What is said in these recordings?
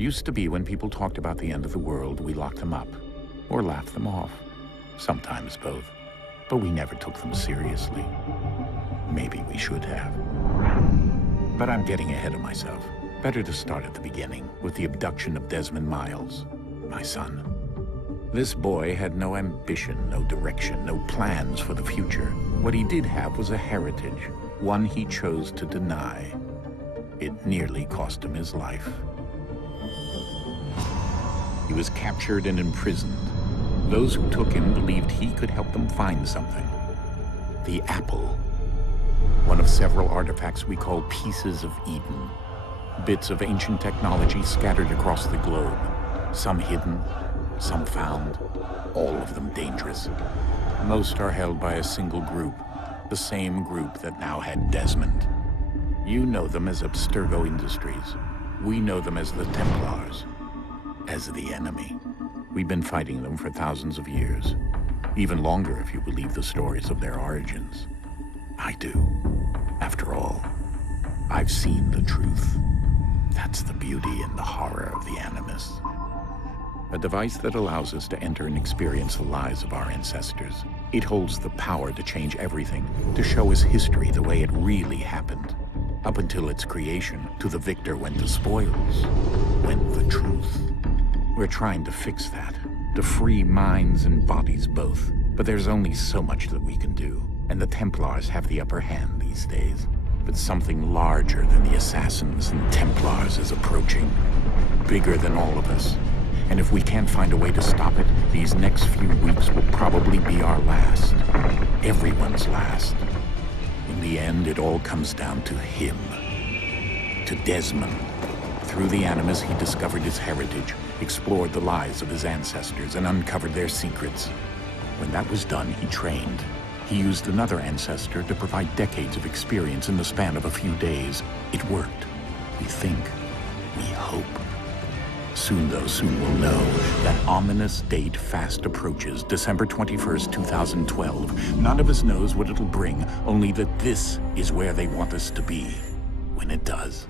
Used to be when people talked about the end of the world, we locked them up or laughed them off. Sometimes both. But we never took them seriously. Maybe we should have. But I'm getting ahead of myself. Better to start at the beginning, with the abduction of Desmond Miles, my son. This boy had no ambition, no direction, no plans for the future. What he did have was a heritage, one he chose to deny. It nearly cost him his life. He was captured and imprisoned. Those who took him believed he could help them find something. The apple. One of several artifacts we call pieces of Eden. Bits of ancient technology scattered across the globe. Some hidden, some found, all of them dangerous. Most are held by a single group, the same group that now had Desmond. You know them as Abstergo Industries. We know them as the Templars, as the enemy. We've been fighting them for thousands of years, even longer if you believe the stories of their origins. I do. After all, I've seen the truth. That's the beauty and the horror of the Animus. A device that allows us to enter and experience the lives of our ancestors. It holds the power to change everything, to show us history the way it really happened. Up until its creation, to the victor went the spoils, went the truth. We're trying to fix that, to free minds and bodies both. But there's only so much that we can do, and the Templars have the upper hand these days. But something larger than the Assassins and Templars is approaching, bigger than all of us. And if we can't find a way to stop it, these next few weeks will probably be our last. Everyone's last. In the end, it all comes down to him. To Desmond. Through the Animus, he discovered his heritage, explored the lives of his ancestors, and uncovered their secrets. When that was done, he trained. He used another ancestor to provide decades of experience in the span of a few days. It worked. We think. We hope. Soon, though, soon we'll know. That ominous date fast approaches, December 21st, 2012. None of us knows what it'll bring, only that this is where they want us to be, when it does.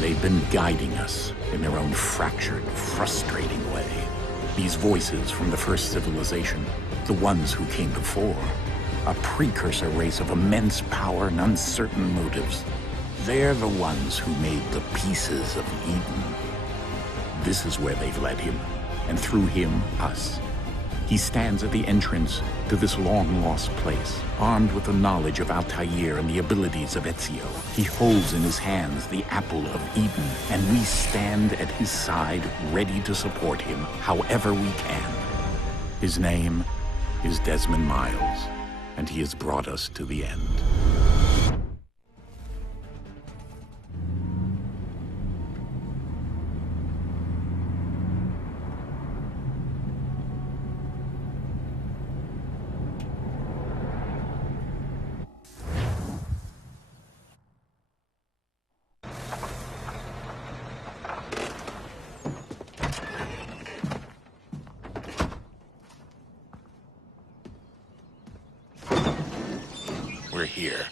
They've been guiding us in their own fractured, frustrating way. These voices from the first civilization, the ones who came before, a precursor race of immense power and uncertain motives. They're the ones who made the pieces of Eden. This is where they've led him, and through him, us. He stands at the entrance to this long-lost place, armed with the knowledge of Altair and the abilities of Ezio. He holds in his hands the apple of Eden, and we stand at his side, ready to support him however we can. His name is Desmond Miles, and he has brought us to the end. We're here.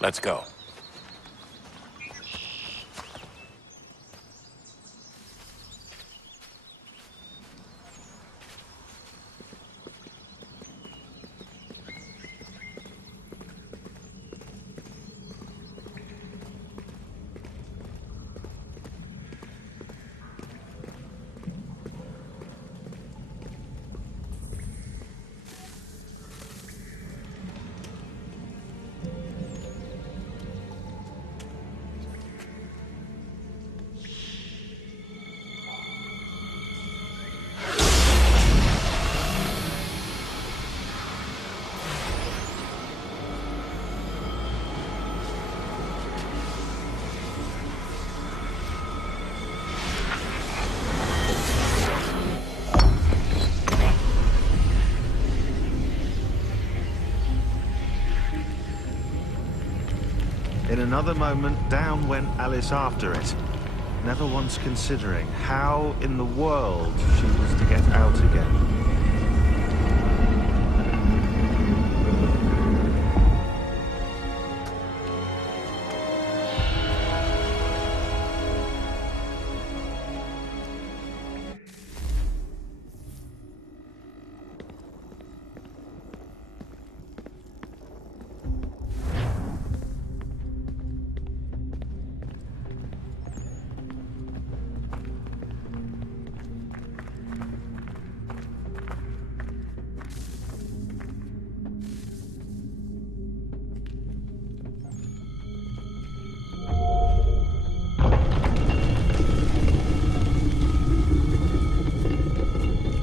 Let's go. In another moment, down went Alice after it, never once considering how in the world she was to get out again.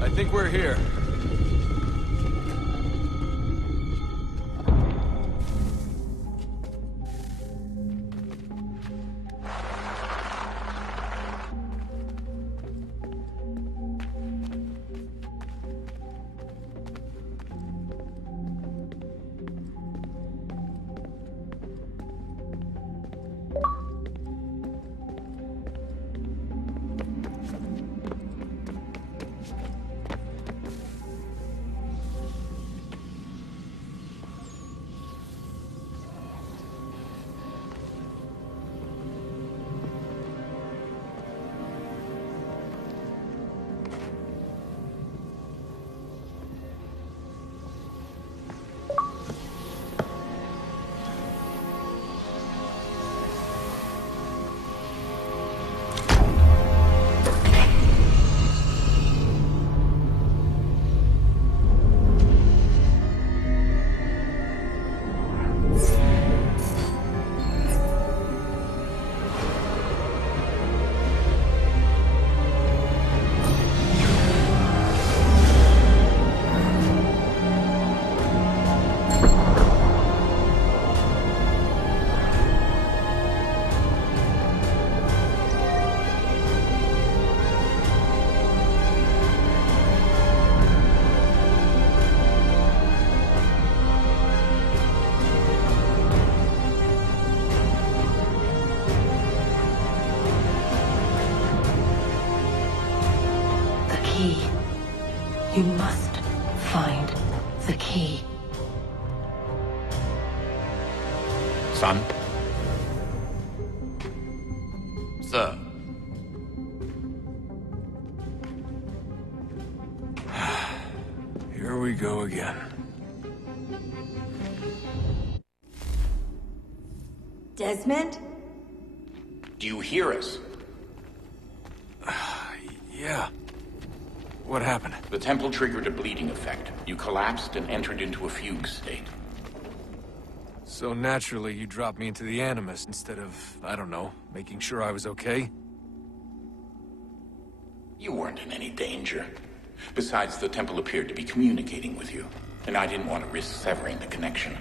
I think we're here. You must find the key. Son? Sir. Here we go again. Desmond? Do you hear us? Yeah. What happened? The temple triggered a bleeding effect. You collapsed and entered into a fugue state. So naturally, you dropped me into the Animus instead of, I don't know, making sure I was okay? You weren't in any danger. Besides, the temple appeared to be communicating with you, and I didn't want to risk severing the connection.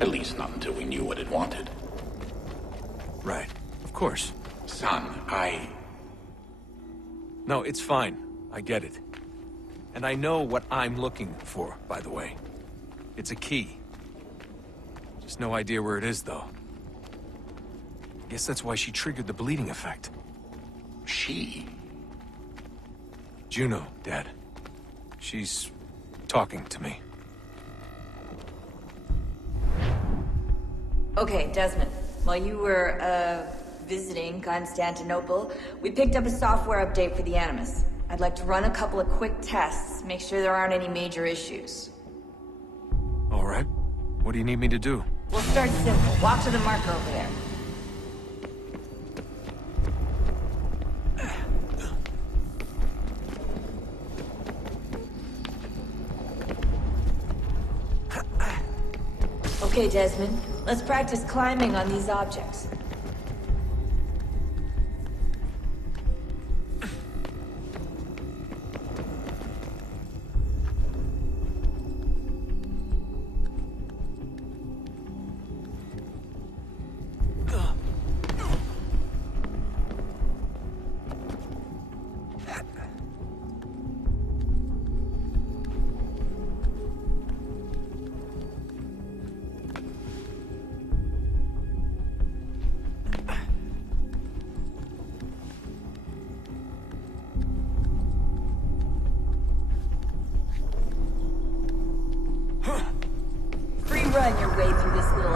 At least not until we knew what it wanted. Right. Of course. Son, No, it's fine. I get it. And I know what I'm looking for, by the way. It's a key. Just no idea where it is, though. Guess that's why she triggered the bleeding effect. She? Juno, Dad. She's talking to me. Okay, Desmond. While you were, visiting Constantinople, we picked up a software update for the Animus. I'd like to run a couple of quick tests, make sure there aren't any major issues. All right. What do you need me to do? We'll start simple. Walk to the marker over there. Okay, Desmond. Let's practice climbing on these objects.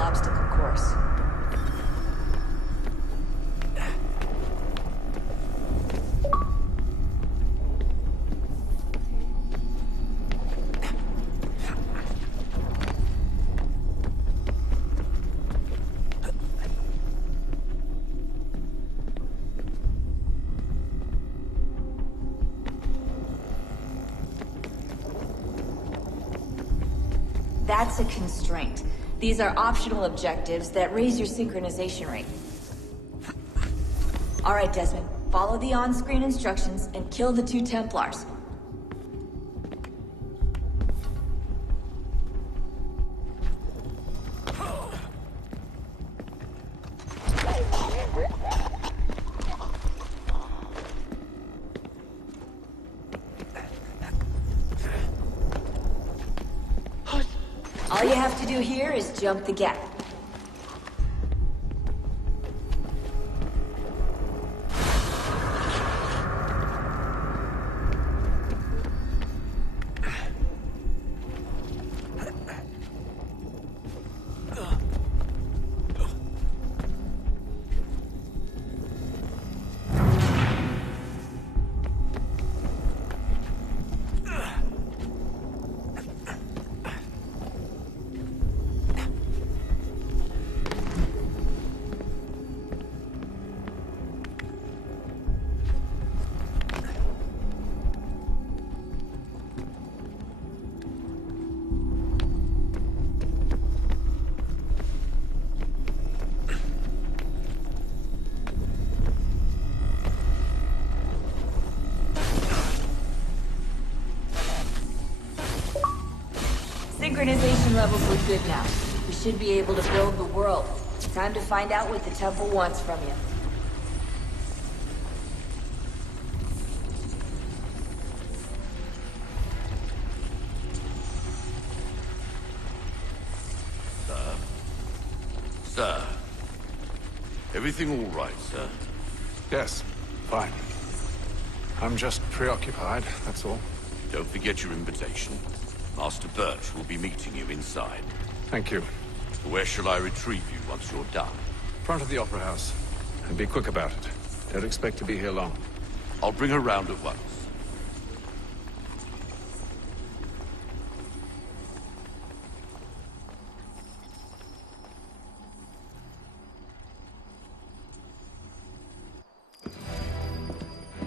obstacle course. That's a constraint. These are optional objectives that raise your synchronization rate. Alright, Desmond. Follow the on-screen instructions and kill the 2 Templars. All you have to do here is jump the gap. Synchronization levels look good now. We should be able to build the world. Time to find out what the temple wants from you. Sir. Everything all right, sir? Yes, fine. I'm just preoccupied, that's all. Don't forget your invitation. Master Birch will be meeting you inside. Thank you. Where shall I retrieve you once you're done? Front of the Opera House. And be quick about it. Don't expect to be here long. I'll bring her round at once.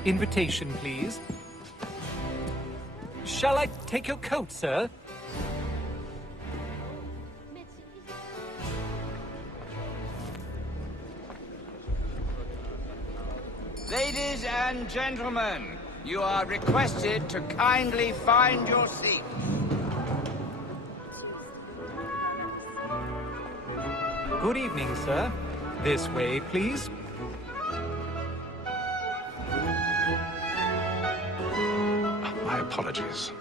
Invitation, please. Shall I take your coat, sir? Ladies and gentlemen, you are requested to kindly find your seat. Good evening, sir. This way, please. My apologies.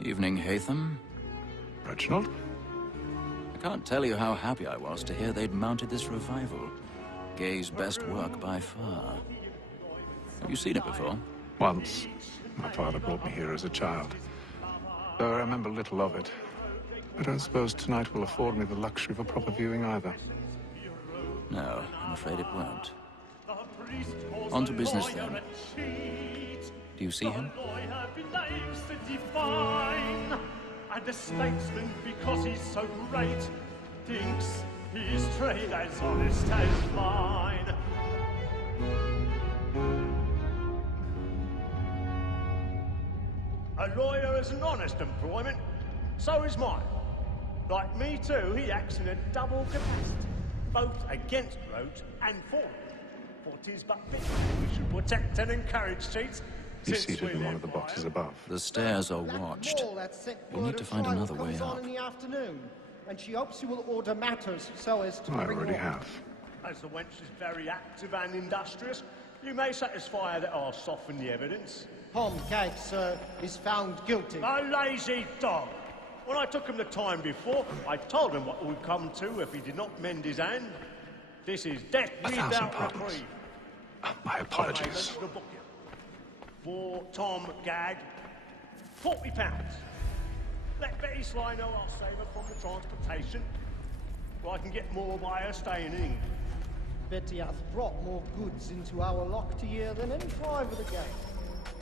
Evening, Hatham. Reginald? I can't tell you how happy I was to hear they'd mounted this revival. Gay's best work by far. Have you seen it before? Once. My father brought me here as a child. Though I remember little of it. I don't suppose tonight will afford me the luxury of a proper viewing either. No, I'm afraid it won't. On to business then. Do you see him? And the statesman, because he's so great, thinks his trade as honest as mine. A lawyer is an honest employment, so is mine. Like me too, he acts in a double capacity, both against roads and for them. For 'tis but fit we should protect and encourage cheats. He's seated in one of the boxes above. The stairs are watched. We'll need to find another way up. In the afternoon, and she hopes you will order matters so as to I bring already more. have. As the wench is very active and industrious, you may satisfy her that I'll soften the evidence. Tom Cagg, sir, is found guilty. A lazy dog! When I took him the time before, I told him what would come to if he did not mend his hand. This is death without reprieve. My apologies. I book you. For Tom Gag, £40. Let Betty Sly know I'll save her from the transportation. Well, I can get more by her staying in England. Betty hath brought more goods into our lock to year than any five of the gang.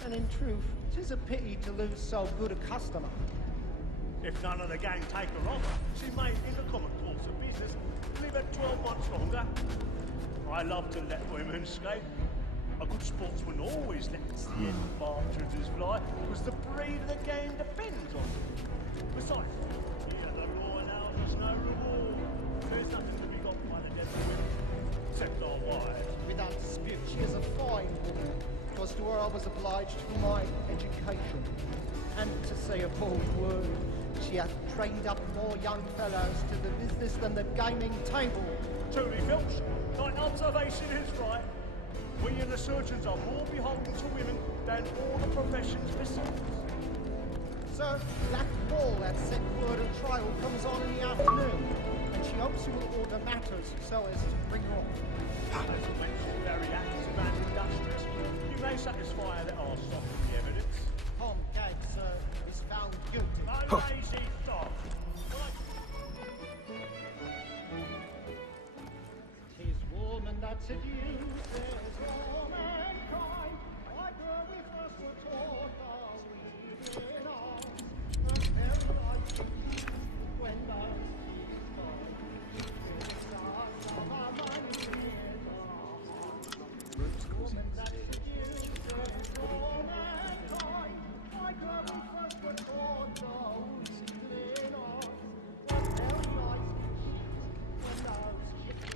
And in truth, 'tis a pity to lose so good a customer. If none of the gang take her on, she may, in the common course of business, leave her 12 months longer. I love to let women escape. A good sportsman always lets the end partridges fly, because the breed of the game depends on it. Besides, here the law allows us no reward. There's nothing to be got by the devil women, except our wives. Without dispute, she is a fine woman, because to her I was obliged for my education. And to say a bold word, she hath trained up more young fellows to the business than the gaming table. Truly, Filch, thine observation is right. We and the surgeons are more beholden to women than all the professions besides. Sir, Black Ball hath set word a trial comes on in the afternoon, and she hopes you will order matters so as to bring her on. As a mention very active and industrious, you may satisfy that I'll soften the evidence. Tom Gag, sir, is found guilty. No lazy dog. 'Tis woman that seduces womankind. Like her we first were taught our weaving arms. The paradise when the seas fall. The stars of our minds is woman that seduces womankind. Like her we first were taught our weaving arms. The paradise when those ships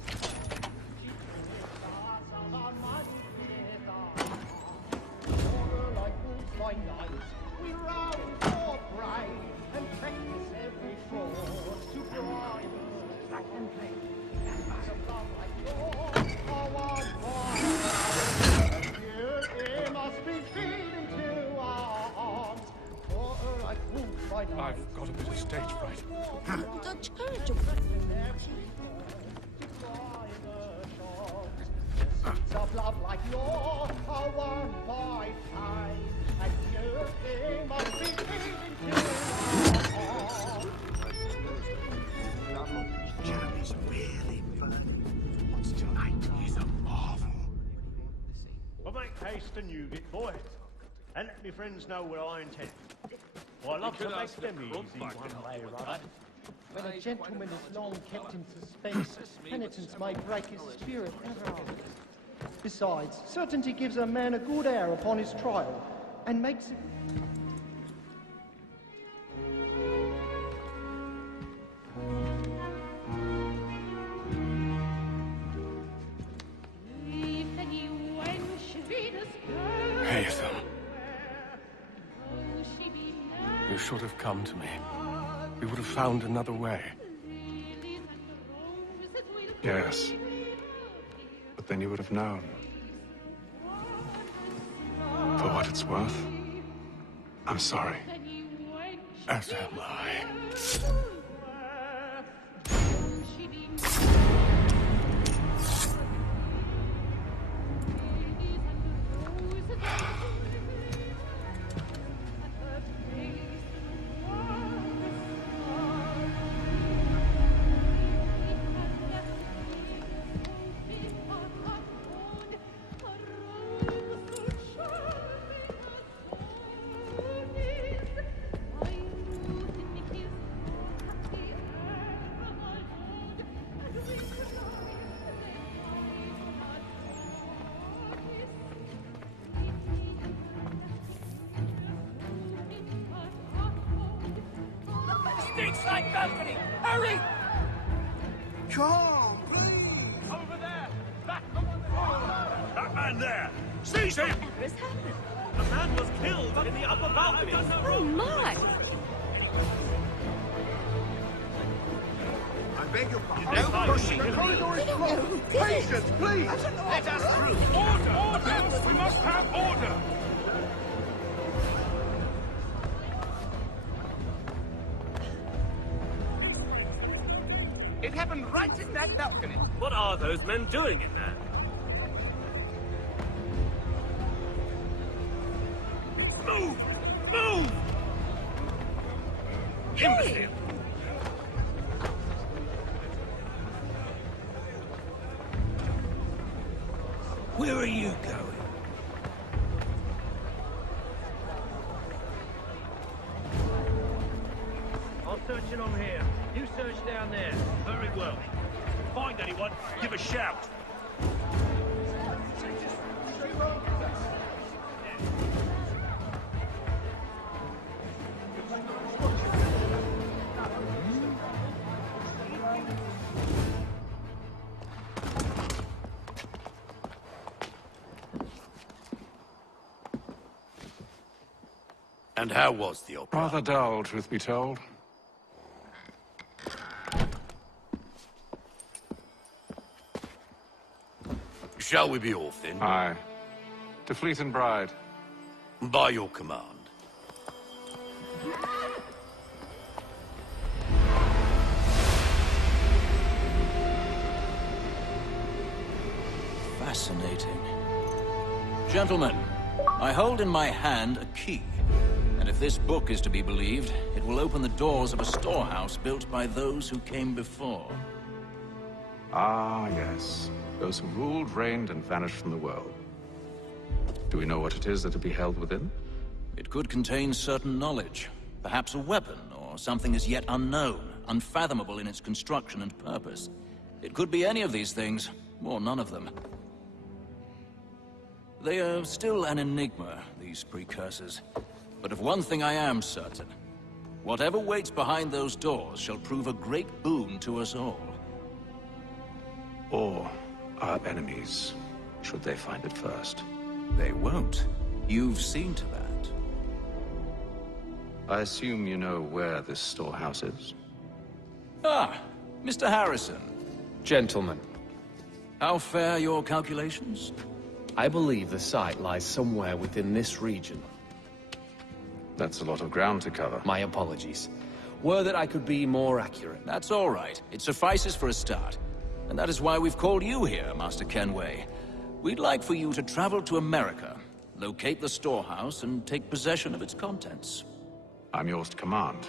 by night, we rouse for prey and practice every fraud to bribe track and play. So love like yours, one boy. You must be feeding to our arms. For like wolf by night. I've got a bit of stage fright. Don't courage. Of love like yours are won by time, and you must be feeding to our Jeremy's really fun. What's tonight is a marvel. Well, make haste and you get boys, and let me friends know what I intend. Well, I love to make them easy one way or other. When a gentleman is long kept in suspense, penitence may break his spirit ever. Besides, certainty gives a man a good air upon his trial, and makes it... Haytham. You should have come to me. We would have found another way. Yes. But then you would have known. For what it's worth, I'm sorry. As am I. Stinks like balcony! Hurry! Come, please! Over there! That man there! Seize him! What's happened? The man was killed in the upper balcony. Oh my! I beg your pardon. No pushing! The corridor is blocked. Patience, please! Let us through! Order! Order! We must have order! It happened right in that balcony. What are those men doing in there? Move! Move! Imbecile! Where are you going? I'll search it on here. You search down there. Very well. Find anyone, give a shout. And how was the opera? Rather dull, truth be told. Shall we be off then? Aye. To Fleet and Bride. By your command. Fascinating. Gentlemen, I hold in my hand a key. And if this book is to be believed, it will open the doors of a storehouse built by those who came before. Ah, yes. Those who ruled, reigned, and vanished from the world. Do we know what it is that will be held within? It could contain certain knowledge. Perhaps a weapon, or something as yet unknown, unfathomable in its construction and purpose. It could be any of these things, or none of them. They are still an enigma, these precursors. But of one thing I am certain. Whatever waits behind those doors shall prove a great boon to us all. Or our enemies, should they find it first. They won't. You've seen to that. I assume you know where this storehouse is? Ah, Mr. Harrison. Gentlemen, How fare your calculations? I believe the site lies somewhere within this region. That's a lot of ground to cover. My apologies. Were that I could be more accurate. That's all right. It suffices for a start. And that is why we've called you here, Master Kenway. We'd like for you to travel to America, locate the storehouse, and take possession of its contents. I'm yours to command.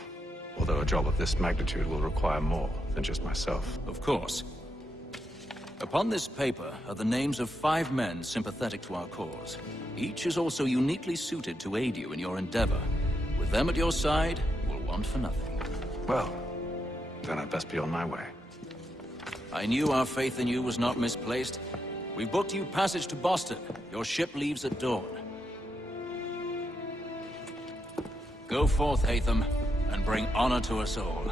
Although a job of this magnitude will require more than just myself. Of course. Upon this paper are the names of 5 men sympathetic to our cause. Each is also uniquely suited to aid you in your endeavor. With them at your side, you will want for nothing. Well, then I'd best be on my way. I knew our faith in you was not misplaced. We've booked you passage to Boston. Your ship leaves at dawn. Go forth, Hatham, and bring honor to us all.